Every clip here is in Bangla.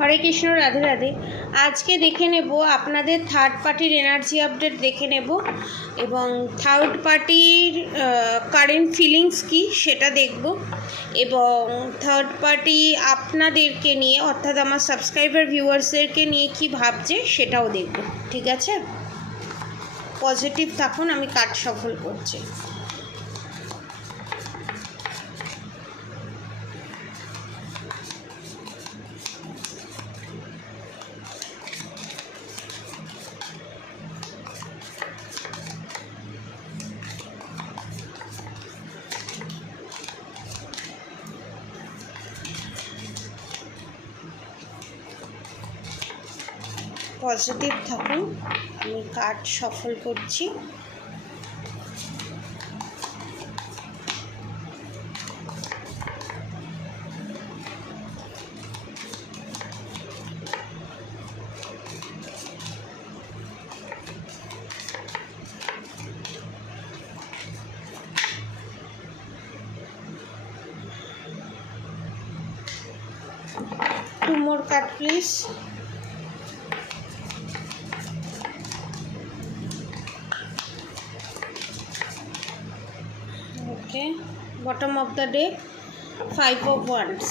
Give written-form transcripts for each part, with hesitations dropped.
হরে কৃষ্ণ, রাধে রাধে। আজকে দেখে নেব আপনাদের থার্ড পার্টির এনার্জি আপডেট দেখে নেব এবং থার্ড পার্টির কারেন্ট ফিলিংস কি সেটা দেখব এবং থার্ড পার্টি আপনাদেরকে নিয়ে অর্থাৎ আমার সাবস্ক্রাইবার ভিউয়ার্সদেরকে নিয়ে কি ভাবছে সেটাও দেখব। ঠিক আছে, পজিটিভ থাকুন, আমি কার্ড সফল করছি। পজিটিভ থাকুন, আমি কার্ড সফল করছি। Two more card please. Okay, bottom of the deck, Five of Wands.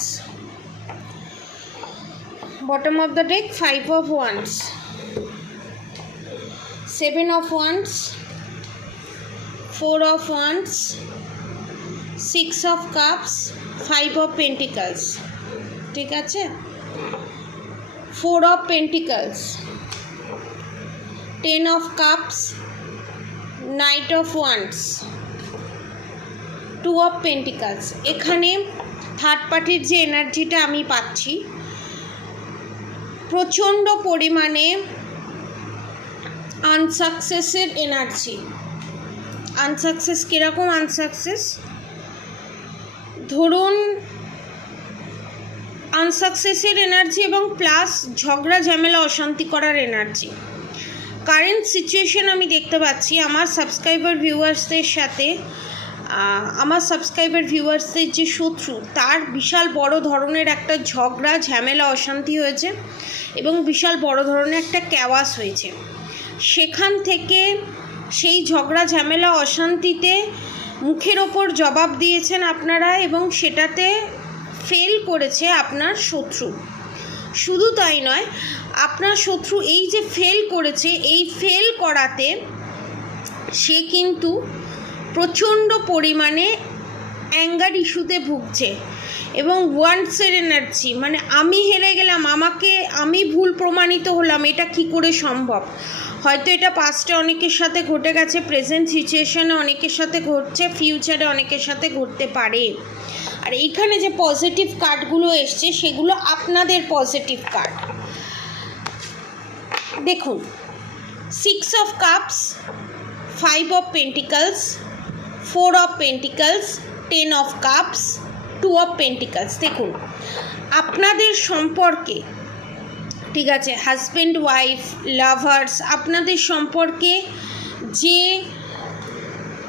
Bottom of the deck, Five of Wands, Seven of Wands, Four of Wands, Six of Cups, Five of Pentacles. ঠিক আছে, Four of Pentacles, Ten of Cups, Knight of Wands, Two of Pentacles। এখানে থার্ড পার্টির যে এনার্জিটা আমি পাচ্ছি, প্রচণ্ড পরিমাণে আনসাকসেসের এনার্জি। আনসাকসেস কীরকম আনসাকসেস? ধরুন আনসাকসেসের এনার্জি এবং প্লাস ঝগড়া ঝামেলা অশান্তি করার এনার্জি। কারেন্ট সিচুয়েশন আমি দেখতে পাচ্ছি আমার সাবস্ক্রাইবার ভিউয়ার্সদের সাথে, আমার সাবস্ক্রাইবার ভিউয়ার্সদের যে শত্রু তার বিশাল বড় ধরনের একটা ঝগড়া ঝামেলা অশান্তি হয়েছে এবং বিশাল বড় ধরনের একটা ক্যাওয়াস হয়েছে। সেখান থেকে সেই ঝগড়া ঝামেলা অশান্তিতে মুখের ওপর জবাব দিয়েছেন আপনারা এবং সেটাতে ফেল করেছে আপনার শত্রু। শুধু তাই নয়, আপনার শত্রু এই যে ফেল করেছে, এই ফেল করাতে সে কিন্তু প্রচণ্ড পরিমাণে অ্যাঙ্গার ইস্যুতে ভুগছে এবং ওয়ান্টসের এনার্জি, মানে আমি হেরে গেলাম, আমি ভুল প্রমাণিত হলাম, এটা কি করে সম্ভব? হয়তো এটা পাস্টে অনেকের সাথে ঘটে গেছে, প্রেজেন্ট সিচুয়েশনে অনেকের সাথে ঘটছে, ফিউচারে অনেকের সাথে ঘটতে পারে। আর এইখানে যে পজিটিভ কার্ডগুলো এসছে সেগুলো আপনাদের পজিটিভ কার্ড। দেখুন, six of cups, five of pentacles, four of pentacles, ten of cups, two of pentacles. দেখুন আপনাদের সম্পর্কে, ঠিক আছে, হাজব্যান্ড ওয়াইফ লাভার্স, আপনাদের সম্পর্কে যে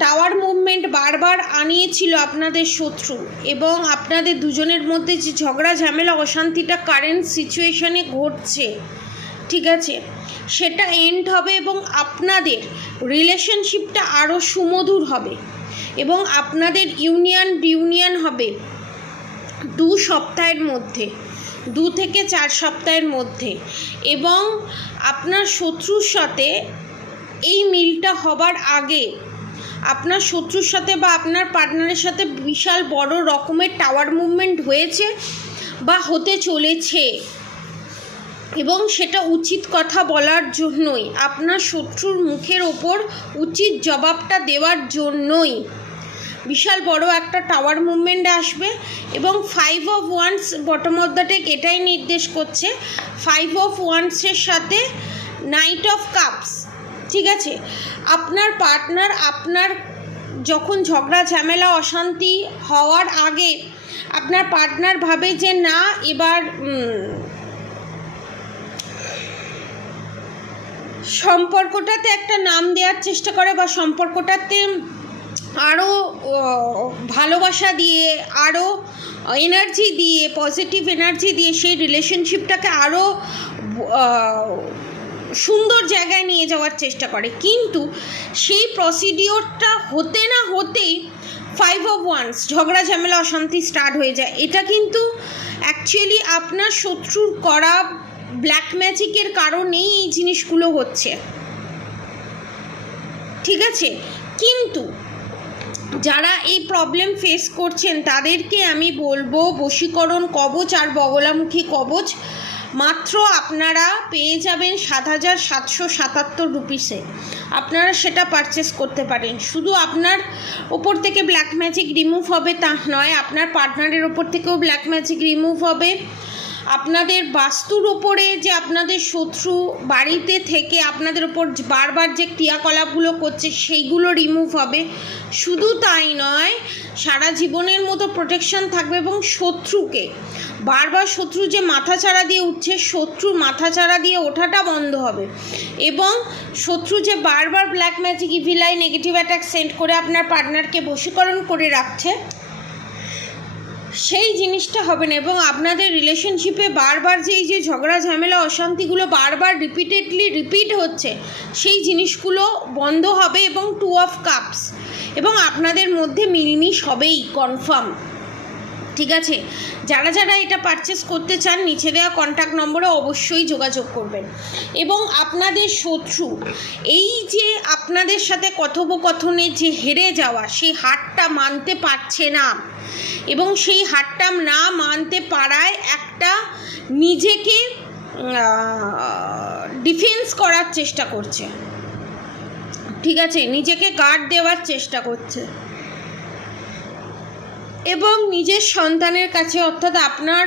টাওয়ার মুভমেন্ট বারবার আনিয়েছিল আপনাদের শত্রু এবং আপনাদের দুজনের মধ্যে যে ঝগড়া ঝামেলা অশান্তিটা কারেন্ট সিচুয়েশনে ঘটছে, ঠিক আছে, সেটা এন্ড হবে এবং আপনাদের রিলেশনশিপটা আরও সুমধুর হবে এবং আপনাদের ইউনিয়ন হবে 2 সপ্তাহের মধ্যে, 2 থেকে 4 সপ্তাহের মধ্যে। এবং আপনার শত্রুর সাথে এই মিলটা হবার আগে আপনার শত্রুর সাথে বা আপনার পার্টনারের সাথে বিশাল বড় রকমের টাওয়ার মুভমেন্ট হয়েছে বা হতে চলেছে এবং সেটা উচিত কথা বলার জন্যই, আপনার শত্রুর মুখের ওপর উচিত জবাবটা দেওয়ার জন্যই বিশাল বড় একটা টাওয়ার মুভমেন্ট আসবে। এবং five of wands bottom of the deck এটাই নির্দেশ করছে, ফাইভ অফ ওয়ান্ডসের সাথে নাইট অফ কাপস। ঠিক আছে, আপনার পার্টনার আপনার যখন ঝগড়া ঝামেলা অশান্তি হওয়ার আগে আপনার পার্টনার ভাবে যে না, এবার সম্পর্কটাতে একটা নাম দেওয়ার চেষ্টা করে বা সম্পর্কটাতে আরও ভালোবাসা দিয়ে, আরও এনার্জি দিয়ে, পজিটিভ এনার্জি দিয়ে সেই রিলেশনশিপটাকে আরও সুন্দর জায়গায় নিয়ে যাওয়ার চেষ্টা করে। কিন্তু সেই প্রসিডিওরটা হতে না হতেই 5 of Wands ঝগড়া ঝামেলা অশান্তি স্টার্ট হয়ে যায়। এটা কিন্তু অ্যাকচুয়ালি আপনার শত্রুর করা ব্ল্যাক ম্যাজিকের কারণেই এই জিনিসগুলো হচ্ছে, ঠিক আছে? কিন্তু যারা এই প্রবলেম ফেস করছেন তাদেরকে আমি বলবো বশীকরণ কবচ আর বগলামুখী কবচ মাত্র আপনারা পেয়ে যাবেন 7,777 রুপিসে। আপনারা সেটা পারচেস করতে পারেন। শুধু আপনার ওপর থেকে ব্ল্যাক ম্যাজিক রিমুভ হবে তা নয়, আপনার পার্টনারের ওপর থেকেও ব্ল্যাক ম্যাজিক রিমুভ হবে। আপনাদের বাস্তুর ওপরে যে আপনাদের শত্রু বাড়িতে থেকে আপনাদের ওপর বারবার যে ক্রিয়াকলাপগুলো করছে সেইগুলো রিমুভ হবে। শুধু তাই নয়, সারা জীবনের মতো প্রোটেকশন থাকবে এবং শত্রুকে বারবার শত্রু যে মাথাচাড়া দিয়ে উঠছে, শত্রুর মাথাচাড়া দিয়ে ওঠাটা বন্ধ হবে এবং শত্রু যে বারবার black magic evil I negative attack send করে আপনার পার্টনারকে বশীকরণ করে রাখছে সেই জিনিসটা হবে না। এবং আপনাদের রিলেশনশিপে বারবার যে এই যে ঝগড়া ঝামেলা অশান্তিগুলো বারবার রিপিট হচ্ছে সেই জিনিসগুলো বন্ধ হবে এবং 2 of Cups এবং আপনাদের মধ্যে মিলমিশ হবেই কনফার্ম, ঠিক আছে? যারা যারা এটা পারচেস করতে চান নিচে দেওয়া কন্ট্যাক্ট নম্বরে অবশ্যই যোগাযোগ করবেন। এবং আপনাদের শত্রু এই যে আপনাদের সাথে কথোপকথনে যে হেরে যাওয়া সেই হারটা মানতে পারছে না এবং সেই হারটা না মানতে পারায় একটা নিজেকে ডিফেন্স করার চেষ্টা করছে, ঠিক আছে? নিজেকে গার্ড দেওয়ার চেষ্টা করছে এবং নিজের সন্তানের কাছে অর্থাৎ আপনার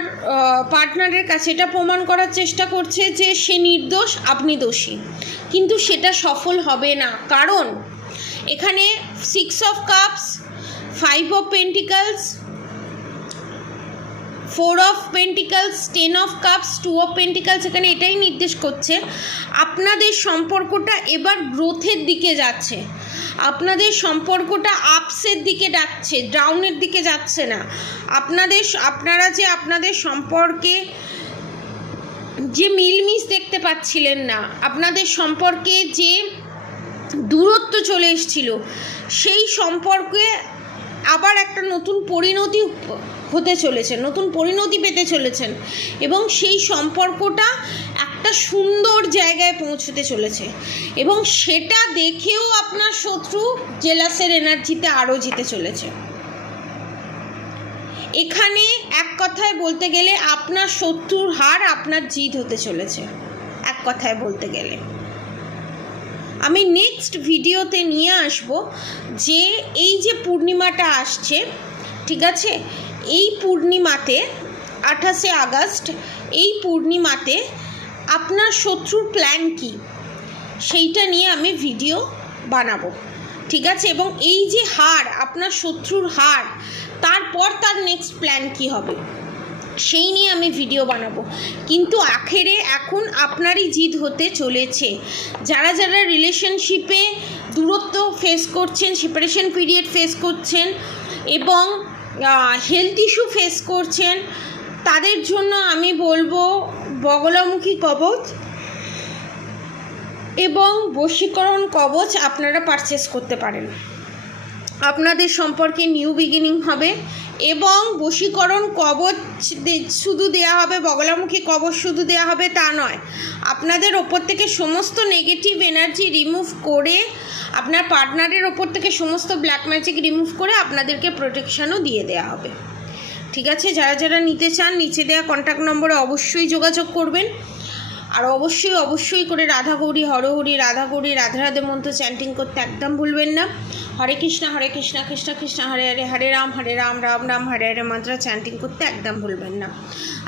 পার্টনারের কাছে এটা প্রমাণ করার চেষ্টা করছে যে সে নির্দোষ, আপনি দোষী। কিন্তু সেটা সফল হবে না, কারণ এখানে 6 of Cups, 5 of Pentacles, 4 of Pentacles, 10 of Cups, 2 of Pentacles এখানে এটাই নির্দেশ করছে আপনাদের সম্পর্কটা এবার গ্রোথের দিকে যাচ্ছে, আপনাদের সম্পর্কটা আপসের দিকে যাচ্ছে, ডাউনের দিকে যাচ্ছে না। আপনারা যে আপনাদের সম্পর্কে যে মিলমিশ দেখতে পাচ্ছিলেন না, আপনাদের সম্পর্কে যে দূরত্ব চলে এসেছিল, সেই সম্পর্কে আবার একটা নতুন পরিণতি হতে চলেছে, নতুন পরিণতি পেতে চলেছেন এবং সেই সম্পর্কটা একটা সুন্দর জায়গায় পৌঁছতে চলেছে এবং সেটা দেখেও আপনার শত্রু জেলাসের এনার্জিতে আরও জিতে চলেছে। এখানে এক কথায় বলতে গেলে আপনার শত্রুর হার আপনার জিত হতে চলেছে, এক কথায় বলতে গেলে। আমি নেক্সট ভিডিওতে নিয়ে আসব যে এই যে পূর্ণিমাটা আসছে, ঠিক আছে, এই পূর্ণিমাতে 28শে আগস্ট এই পূর্ণিমাতে আপনার শত্রুর প্ল্যান কি সেইটা নিয়ে আমি ভিডিও বানাবো, ঠিক আছে? এবং এই যে হার আপনার শত্রুর হার, তারপর তার নেক্সট প্ল্যান কি হবে সেই নিয়ে আমি ভিডিও বানাবো। কিন্তু আখেরে এখন আপনারই জিত হতে চলেছে। যারা যারা রিলেশনশিপে দূরত্ব ফেস করছেন, সেপারেশন পিরিয়ড ফেস করছেন এবং হেলথ ইস্যু ফেস করছেন, তাদের জন্য আমি বলবো বগলামুখী কবচ এবং বশীকরণ কবচ আপনারা পারচেস করতে পারেন। আপনাদের সম্পর্কে নিউ বিগিনিং হবে এবং বশীকরণ কবচ শুধু দেয়া হবে, বগলামুখী কবচ শুধু দেয়া হবে তা নয়, আপনাদের ওপর থেকে সমস্ত নেগেটিভ এনার্জি রিমুভ করে, আপনার পার্টনারের ওপর থেকে সমস্ত ব্ল্যাক ম্যাজিক রিমুভ করে আপনাদেরকে প্রোটেকশানও দিয়ে দেওয়া হবে, ঠিক আছে? যারা যারা নিতে চান নিচে দেওয়া কন্ট্যাক্ট নম্বরে অবশ্যই যোগাযোগ করবেন। আর অবশ্যই করে রাধা গৌরী হরহরি, রাধা গৌরী রাধে রাধে মন্ত্র চ্যান্টিং করতে একদম ভুলবেন না। হরে কৃষ্ণ কৃষ্ণ কৃষ্ণ হরে হরে, হরে রাম রাম রাম হরে হরে মন্ত্র চ্যান্টিং করতে একদম ভুলবেন না।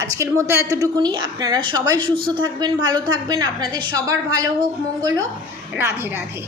আজকের মতো এতটুকুনি। আপনারা সবাই সুস্থ থাকবেন, ভালো থাকবেন, আপনাদের সবার ভালো হোক, মঙ্গল হোক। রাধে রাধে।